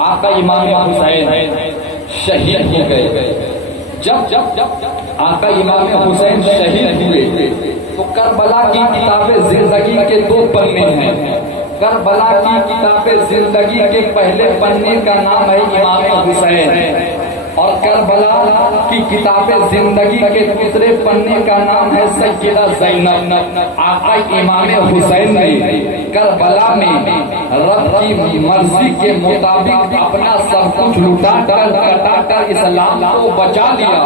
آقا امام حسین شہید ہو گئے. جب آقا امام حسین شہید ہوئے تو کربلا کی کتاب زندگی کے 2 پنے ہیں. کربلا کی کتاب زندگی کے پہلے پنے کا نام ہے امام حسین، اور کربلا کی کتاب زندگی کے دوسرے پنے کا نام ہے سیدہ زینب. آقا امام حسین نے کربلا میں رب کی مرضی کے مطابق اپنا سب کچھ لٹا کر اسلام کو بچا لیا،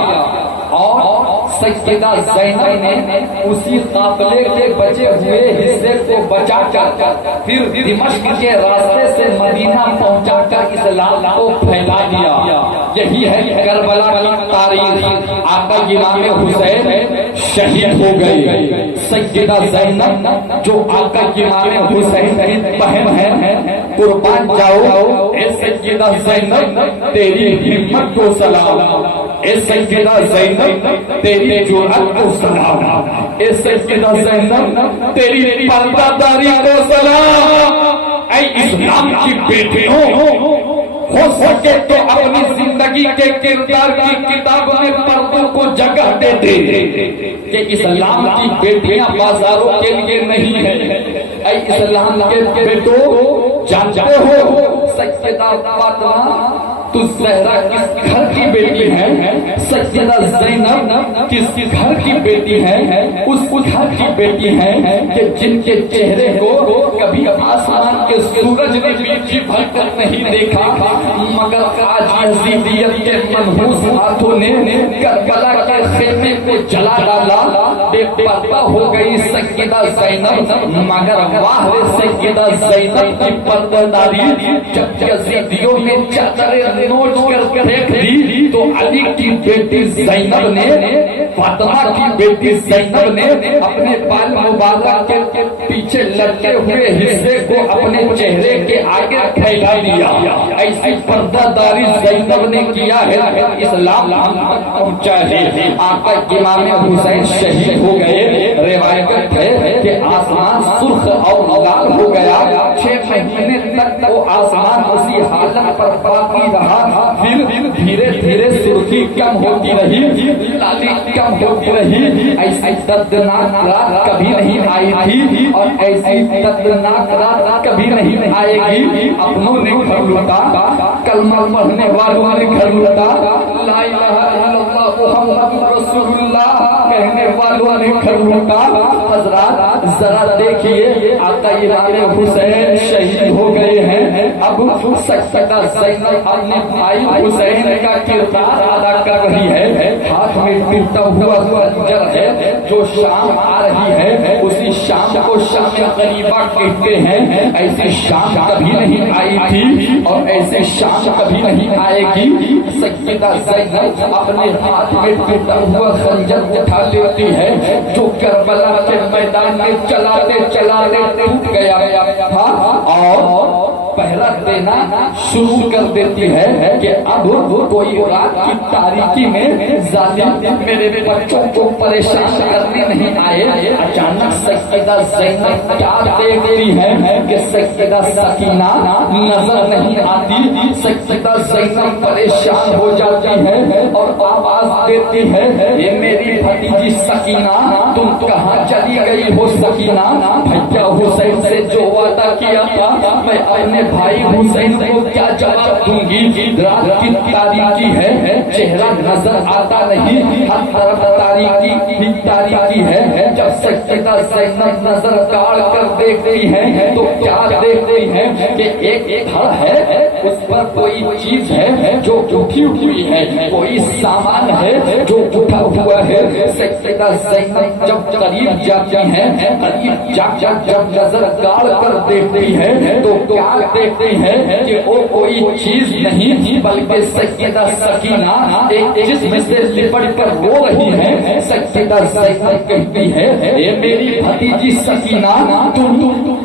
اور سیدہ زینب نے اسی قافلے کے بچے ہوئے حصے کو بچا کر پھر دمشق کے راستے سے مدینہ پہنچا کر اسلام کو پھیلا دیا. یہی ہے کربلا کی تاریخ. آقا امام حسین شہید ہو گئے. سیدہ زینب جو آقا امام حسین کی بہن ہے، قربان جاؤ اے سیدہ زینب تیری ہمت کو سلام، اے سیدہ زینب تیری جرأت کو سلام، اے سیدہ زینب تیری پردہ داری کو سلام. اے اسلام کی بیٹیوں، ہو سکے تو اپنی زندگی کے کردار کی کتاب میں پردوں کو جگہ دے دے کہ اسلام کی بیٹیاں بازاروں کے لیے نہیں ہیں. اے اسلام کے بیٹوں، جانتے ہو سیدہ فاطمہ تو زہرا کس گھر کی بیٹی ہے؟ سیدہ زینب کس گھر کی بیٹی ہے؟ اس گھر کی بیٹی ہے کہ جن کے چہرے کو کبھی آسمان کے سورج نے بھی بھر کر نہیں دیکھا، مگر آج یزیدیت کے منحوس ہاتھوں نے کربلا کے خیمے کو جلا ڈالا. بے پردہ ہو گئی سیدہ زینب، مگر واہ سیدہ زینب کی پردہ داری. جب یزیدیوں نے چادریں نوٹ کر دیکھ دی تو علی کی بیٹی زینب نے، فاطمہ کی بیٹی زینب نے اپنے بال مبارک کے پیچھے لٹکے ہوئے حصے کو اپنے چہرے کے آگے پھیلا دیا. ایسی پردہ داری زینب نے کیا ہے. اسلام پہنچا ہے. آقا امام حسین شہید ہو گئے. روایت ہے کہ آسمان سرخ اور لال ہو گیا. 6 مہینے تک وہ آسمان اسی حالت پر باقی رہا. پھر دھیرے دھیرے سرخی کم ہوتی رہی، لالی کم ہوتی رہی. ایسی دردناک رات کبھی نہیں آئی تھی اور ایسی دردناک رات کبھی نہیں آئے گی. اپنوں نے گھر لوٹا، کلمہ پڑھنے والوں نے گھر لوٹا، لا الہ الا اللہ محمد رسول اللہ کہنے والوں نے گھر لوٹا. حضرات ذرا دیکھیے آقا امام حسین شہید ہو گئے ہیں. اب سیدہ زینب اپنے بھائی حسین کا کردار ادا کر رہی ہے. ہاتھ میں ٹوٹا ہوا خنجر ہے جو شام آ رہی ہے. اسی شام کو شام غریبہ کہتے ہیں. ایسی شام کبھی نہیں آئی تھی اور ایسے شام کبھی نہیں آئے گی. سیدہ زینب اپنے ہاتھ میں ٹوٹا ہوا خنجر اٹھا لیتی ہے جو کربلا کے میدان میں چلاتے ٹوٹ گیا تھا، اور پہرا دینا شروع کر دیتی ہے کہ اب کوئی رات کی تاریکی میں ظالم میرے بچوں کو پریشان کرنے نہیں آئے. اچانک سیدہ زینب کیا دیکھتی ہے کہ سیدہ سکینہ نظر نہیں آتی. سیدہ زینب پریشان ہو جاتی ہے اور آواز دیتی ہے یہ میری بھتیجی سکینہ، تم کہاں چلی گئی ہو سکینہ؟ بھیا حسین سے جو وعدہ کیا تھا میں اپنے بھائی حسین کو کیا جواب دوں گی؟ رات کی تاریکی ہے، چہرہ نظر آتا نہیں، ہر طرف تاریکی ہے. جب سیدہ زینب نظر کاڑ کر دیکھتی ہے تو کیا دیکھتی ہے کہ ایک گھر ہے، اس پر کوئی چیز ہے جو اٹھی ہوئی ہے، کوئی سامان ہے جو اٹھا ہوا ہے. سیدہ زینب جب قریب جاتی ہیں، قریب جب نظر کاڑ کر دیکھتی ہے تو کیا دیکھتی ہے کہ وہ کوئی چیز نہیں بلکہ سیدہ سکینہ ایک جسم سے لپٹ کر رو رہی ہے. سیدہ زینب کہتی ہے اے میری بھتیجی سکینہ، تم